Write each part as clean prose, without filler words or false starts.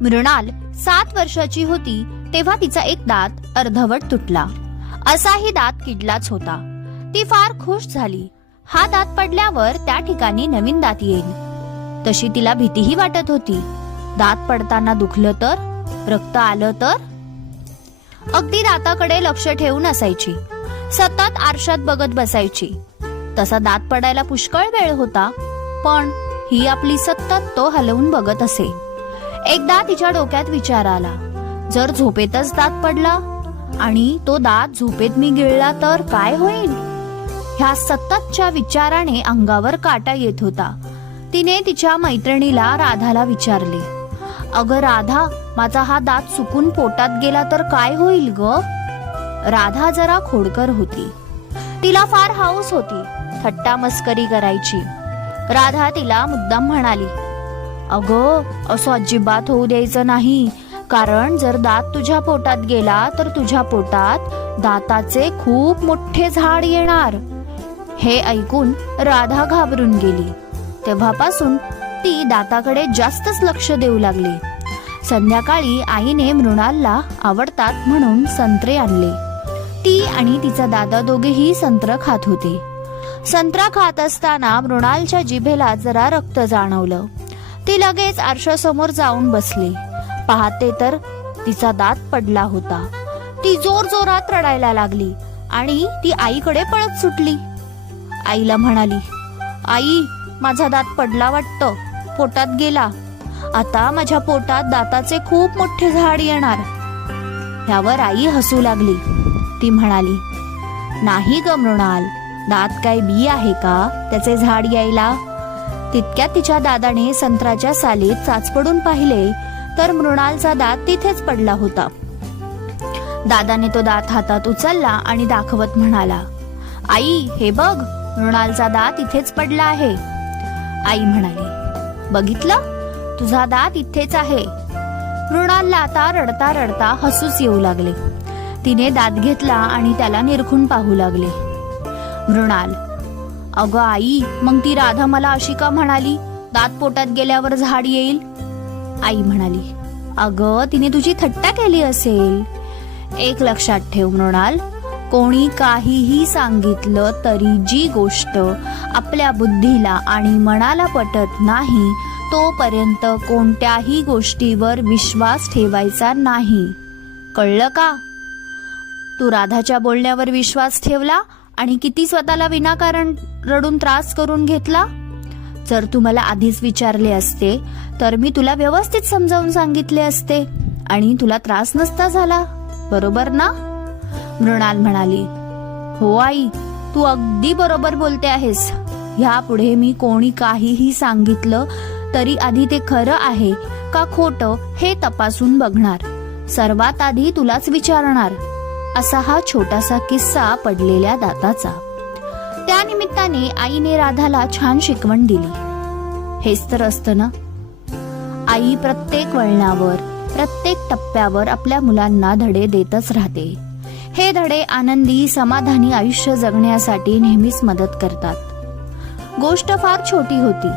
मृणाल 7 वर्षाची होती तेव्हा तिचा एक दात अर्धवट तुटला. असाही दात किडलाच होता. ती फार खुश झाली. हा दात पडल्यावर त्या ठिकाणी नवीन दात येईल. तशी तिला भीतीही वाटत होती. दात पडताना दुखलं तर, रक्त आलं तर. अगदी दाताकडे लक्ष ठेवून असायची. सतत आरशात बघत बसायची. तसा दात पडायला पुष्कळ वेळ होता, पण ही आपली सतत तो हलवून बघत असे. एकदा तिच्या डोक्यात विचार आला, जर झोपेतच दात पडला आणि तो दात झोपेत मी गिळला तर काय होईल. ह्या सततच्या विचाराने अंगावर काटा येत होता. तिने तिच्या मैत्रिणीला राधाला विचारले, अगं राधा, माझा हा दात चुकून पोटात गेला तर काय होईल ग. राधा जरा खोडकर होती. तिला फार हौस होती थट्टा मस्करी करायची. राधा तिला मुद्दाम म्हणाली, अगं असं अजिबात होऊ द्यायचं नाही, कारण जर दात तुझ्या पोटात गेला तर तुझ्या पोटात दाताचे खूप मोठे झाड येणार. हे ऐकून राधा घाबरून गेली. तेव्हापासून ती दाताकडे जास्तच लक्ष देऊ लागली. संध्याकाळी आईने मृणालला आवडतात म्हणून संत्रे आणले. ती आणि तिचा दादा दोघेही संत्र खात होते. संत्रा खात असताना मृणालच्या जिभेला जरा रक्त जाणवलं. ती लगेच आरशासमोर जाऊन बसली. पाहते तर तिचा दात पडला होता. ती जोर जोरात रडायला लागली आणि ती आईकडे पळत सुटली. आईला म्हणाली, आई, माझा दात पडला वाटतं, पोटात गेला. आता माझ्या पोटात दाताचे खूप मोठे झाड येणार. ह्यावर आई हसू लागली. ती म्हणाली, नाही ग मृणाल, दात काय बी आहे का त्याचे झाड यायला. तितक्यात तिच्या दादाने संत्राच्या सालीत चाचपडून पाहिले तर मृणालचा दात तिथेच पडला होता. दादाने तो दात हातात उचलला आणि दाखवत म्हणाला, आई हे बघ, मृणालचा दात इथेच पडला आहे. आई म्हणाली, बघितलं, तुझा दात इथेच आहे. मृणालला आता रडता रडता हसूच येऊ लागले. तिने दात घेतला आणि त्याला निरखून पाहू लागले. मृणाल, अगं आई, मग ती राधा मला अशी का म्हणाली, दात पोटात गेल्यावर झाड येईल. आई म्हणाली, अगं तिने तुझी थट्टा केली असेल. एक लक्षात ठेव मृणाल, कोणी काहीही सांगितलं तरी जी गोष्ट आपल्या बुद्धीला आणि मनाला पटत नाही तोपर्यंत कोणत्याही गोष्टीवर विश्वास ठेवायचा नाही. कळलं का. तू राधाच्या बोलण्यावर विश्वास ठेवला आणि किती स्वतःला विनाकारण रडून त्रास करून घेतला. जर तू मला आधीच विचारले असते तर मी तुला व्यवस्थित समजावून सांगितले असते आणि तुला त्रास नसता झाला, बरोबर ना. मृणाल म्हणाली, हो आई, तू अगदी बरोबर बोलते आहेस. ह्यापुढे मी कोणी काहीही सांगितलं तरी आधी ते खरं आहे का खोटं हे तपासून बघणार. सर्वात आधी तुलाच विचारणार. असा हा छोटासा किस्सा पडलेल्या दाताचा. त्या निमित्ताने आईने राधाला छान शिकवण दिली. हेच तर असतं ना. आई प्रत्येक वळणावर, प्रत्येक टप्प्यावर आपल्या मुलांना धडे देतच राहते. हे धडे आनंदी, समाधानी आयुष्य जगण्यासाठी नेहमीच मदत करतात. गोष्ट फार छोटी होती,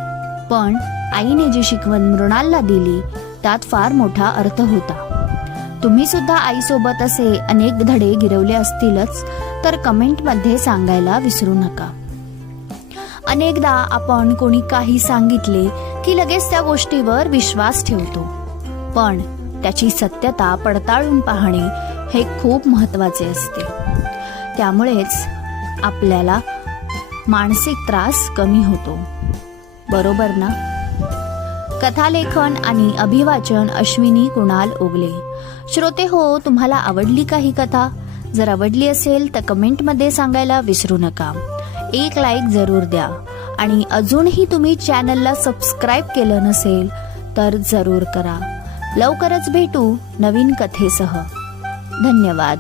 पण आईने जी शिकवण मृणालला दिली त्यात फार मोठा अर्थ होता. तुम्ही सुद्धा आईसोबत असे अनेक धडे गिरवले असतीलच तर कमेंटमध्ये सांगायला विसरू नका. अनेकदा आपण कोणी काही सांगितले की लगेच त्या गोष्टीवर विश्वास ठेवतो, पण त्याची सत्यता पडताळून पाहणे हे खूप महत्वाचे असते. त्यामुळेच आपल्याला मानसिक त्रास कमी होतो, बरोबर ना. कथालेखन आणि अभिवाचन अश्विनी कुणाल ओगले. श्रोते हो, तुम्हाला आवडली का ही कथा. जर आवडली असेल तर कमेंटमध्ये सांगायला विसरू नका. एक लाईक जरूर द्या आणि अजूनही तुम्ही चॅनलला सबस्क्राईब केलं नसेल तर जरूर करा. लवकरच भेटू नवीन कथेसह. धन्यवाद.